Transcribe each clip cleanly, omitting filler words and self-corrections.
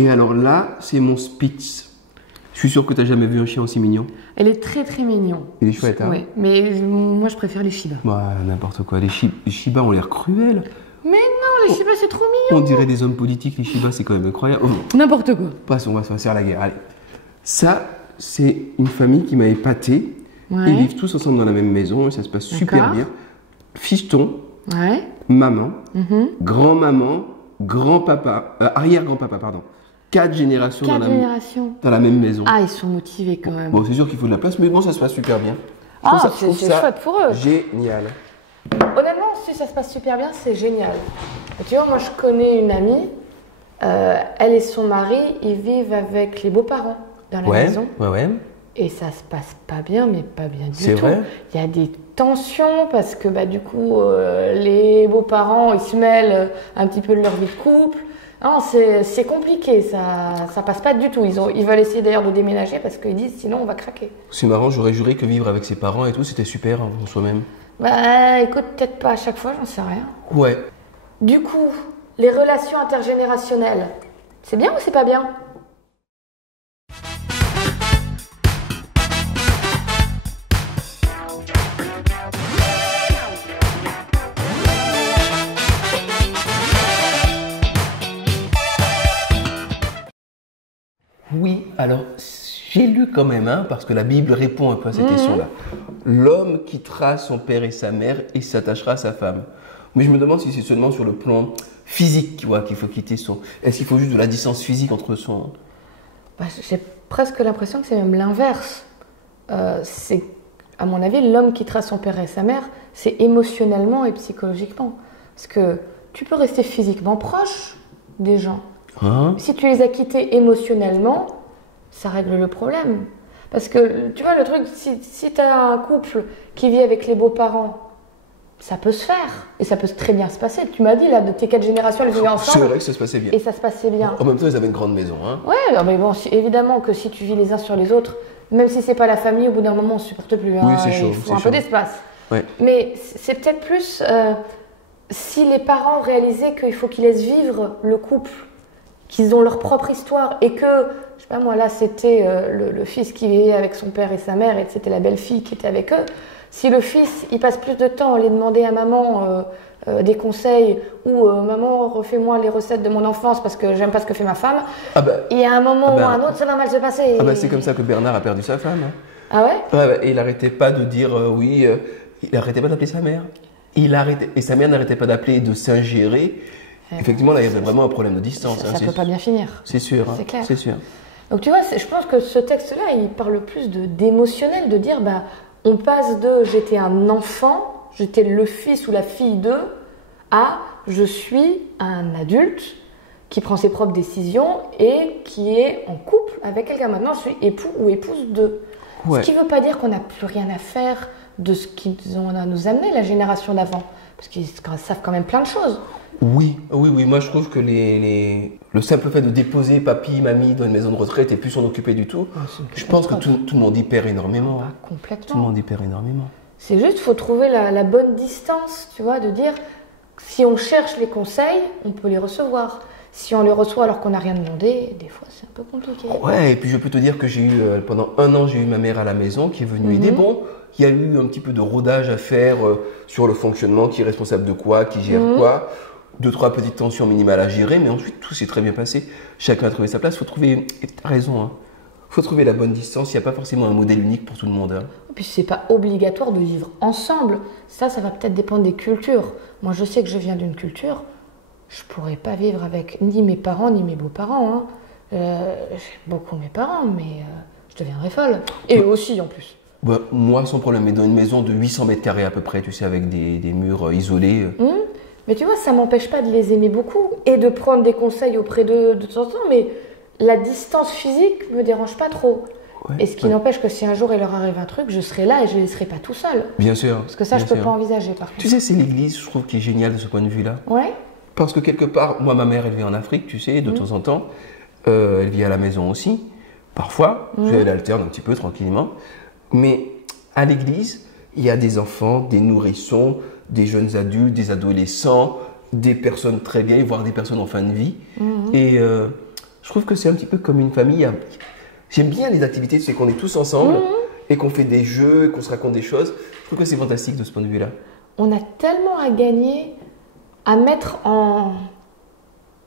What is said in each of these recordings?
Et alors là, c'est mon Spitz. Je suis sûr que tu n'as jamais vu un chien aussi mignon. Elle est très très mignon. Il est chouette, hein? Oui, mais moi je préfère les Shiba. Ouais, n'importe quoi. Les Shiba ont l'air cruels. Mais non, les Shiba c'est trop mignon. On dirait des hommes politiques, les Shiba, c'est quand même incroyable. Oh, N'importe quoi. passons, on va se faire la guerre. Allez. Ça, c'est une famille qui m'a épaté. Ouais. Ils vivent tous ensemble dans la même maison et ça se passe super D'accord. bien. Fiston, Ouais. maman, grand-maman, grand-papa, arrière-grand-papa, pardon. 4 générations, 4 générations. dans la même maison. Ah, ils sont motivés quand même. Bon, c'est sûr qu'il faut de la place, mais bon, ça se passe super bien. Je Ah, trouve c'est ça chouette pour eux. génial. Honnêtement, si ça se passe super bien, c'est génial. Et tu vois, moi je connais une amie, elle et son mari, ils vivent avec les beaux-parents dans la maison. Ouais. Et ça se passe pas bien, mais pas bien du tout. C'est vrai? Il y a des tensions parce que bah, du coup, les beaux-parents, ils se mêlent un petit peu de leur vie de couple. Non, c'est compliqué, ça passe pas du tout. Ils veulent essayer d'ailleurs de déménager parce qu'ils disent sinon on va craquer. C'est marrant, j'aurais juré que vivre avec ses parents et tout, c'était super en soi-même. Bah écoute, peut-être pas à chaque fois, j'en sais rien. Ouais. Du coup, les relations intergénérationnelles, c'est bien ou c'est pas bien? Oui, alors j'ai lu quand même, hein, parce que la Bible répond un peu à cette question-là. L'homme quittera son père et sa mère et s'attachera à sa femme. Mais je me demande si c'est seulement sur le plan physique, tu vois, qu'il faut quitter son... Est-ce qu'il faut juste de la distance physique entre son... Bah, j'ai presque l'impression que c'est même l'inverse. C'est, à mon avis, l'homme quittera son père et sa mère, c'est émotionnellement et psychologiquement. Parce que tu peux rester physiquement proche des gens. Hein? Si tu les as quittés émotionnellement, ça règle le problème. Parce que, tu vois, le truc, si tu as un couple qui vit avec les beaux-parents, ça peut se faire. Et ça peut très bien se passer. Tu m'as dit, là, de tes 4 générations, elles vivaient C'est ensemble. vrai que ça se passait bien. Et ça se passait bien. En même temps, ils avaient une grande maison, hein. Ouais, non, mais bon, évidemment que si tu vis les uns sur les autres, même si c'est pas la famille, au bout d'un moment, on ne supporte plus. Hein, Oui, c'est chaud, il faut c'est un chaud. peu d'espace. Ouais. Mais c'est peut-être plus si les parents réalisaient qu'il faut qu'ils laissent vivre le couple, qu'ils ont leur propre histoire et que, je sais pas moi, là c'était le fils qui vivait avec son père et sa mère et c'était la belle-fille qui était avec eux. Si le fils, il passe plus de temps à aller demander à maman des conseils ou maman, refais-moi les recettes de mon enfance parce que j'aime pas ce que fait ma femme, Ah bah, il y a un moment Ah bah. ou un autre, ça va mal se passer. ah bah c'est comme ça que Bernard a perdu sa femme. Hein. Ah ouais? Ouais, et il n'arrêtait pas de dire oui, il n'arrêtait pas d'appeler sa mère. Et sa mère n'arrêtait pas d'appeler et de s'ingérer. Effectivement, là, il y avait vraiment un problème de distance. Ça hein, peut pas bien finir. C'est sûr, hein, C'est clair. c'est sûr. Donc tu vois, je pense que ce texte-là, il parle plus d'émotionnel, de dire, bah, on passe de j'étais un enfant, j'étais le fils ou la fille de, à je suis un adulte qui prend ses propres décisions et qui est en couple avec quelqu'un. Maintenant, je suis époux ou épouse de. Ouais. Ce qui ne veut pas dire qu'on n'a plus rien à faire de ce qu'ils ont à nous amener, la génération d'avant. Parce qu'ils savent quand même plein de choses. Oui, moi je trouve que le simple fait de déposer papy, mamie dans une maison de retraite et plus s'en occuper du tout, je pense que tout le monde y perd énormément. hein. Complètement. Tout le monde y perd énormément. C'est juste, il faut trouver la bonne distance, tu vois, de dire, si on cherche les conseils, on peut les recevoir. Si on les reçoit alors qu'on n'a rien demandé, des fois c'est un peu compliqué. Ouais, et puis je peux te dire que j'ai eu, pendant 1 an, j'ai eu ma mère à la maison qui est venue aider. Bon, il y a eu un petit peu de rodage à faire sur le fonctionnement, qui est responsable de quoi, qui gère quoi. 2-3 petites tensions minimales à gérer, mais ensuite tout s'est très bien passé. Chacun a trouvé sa place. Il faut trouver, et tu as raison, hein. Faut trouver la bonne distance. Il n'y a pas forcément un modèle unique pour tout le monde. Hein. Et puis c'est pas obligatoire de vivre ensemble. Ça va peut-être dépendre des cultures. Moi je sais que je viens d'une culture, je pourrais pas vivre avec ni mes parents ni mes beaux-parents. Hein. J'aime beaucoup mes parents, mais je deviendrais folle. Et eux aussi en plus. Bah, moi, sans problème, mais dans une maison de 800 mètres carrés à peu près, tu sais, avec des murs isolés. Mais tu vois, ça m'empêche pas de les aimer beaucoup et de prendre des conseils auprès d'eux de temps en temps, mais la distance physique me dérange pas trop. Ouais, et ce qui n'empêche que si un jour il leur arrive un truc, je serai là et je ne les laisserai pas tout seul. Bien sûr. Parce que ça, je peux pas envisager par contre. Tu sais, c'est l'église, je trouve, qui est géniale de ce point de vue-là. Ouais. Parce que quelque part, moi, ma mère, elle vit en Afrique, tu sais, de temps en temps. Elle vit à la maison aussi, parfois. Elle alterne un petit peu tranquillement. Mais à l'église, il y a des enfants, des nourrissons, des jeunes adultes, des adolescents, des personnes très vieilles, voire des personnes en fin de vie. Et je trouve que c'est un petit peu comme une famille. J'aime bien les activités, c'est qu'on est tous ensemble et qu'on fait des jeux, et qu'on se raconte des choses. Je trouve que c'est fantastique de ce point de vue-là. On a tellement à gagner à mettre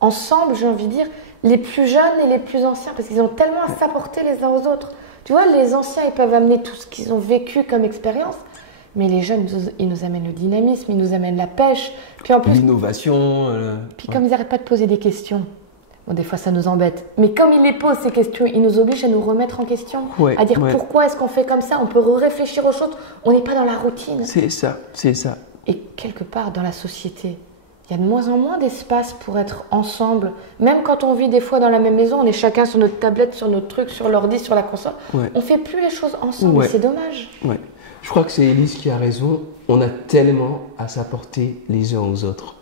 ensemble, j'ai envie de dire, les plus jeunes et les plus anciens, parce qu'ils ont tellement à s'apporter les uns aux autres. Tu vois, les anciens, ils peuvent amener tout ce qu'ils ont vécu comme expérience, mais les jeunes, ils nous amènent le dynamisme, ils nous amènent la pêche. Puis en plus, l'innovation. Puis comme ils n'arrêtent pas de poser des questions, bon, des fois ça nous embête, mais comme ils les posent ces questions, ils nous obligent à nous remettre en question, à dire pourquoi est-ce qu'on fait comme ça, on peut réfléchir aux choses, on n'est pas dans la routine. C'est ça, c'est ça. Et quelque part dans la société, il y a de moins en moins d'espace pour être ensemble. Même quand on vit des fois dans la même maison, on est chacun sur notre tablette, sur notre truc, sur l'ordi, sur la console. On fait plus les choses ensemble et c'est dommage. Je crois que c'est Élise qui a raison. On a tellement à s'apporter les uns aux autres.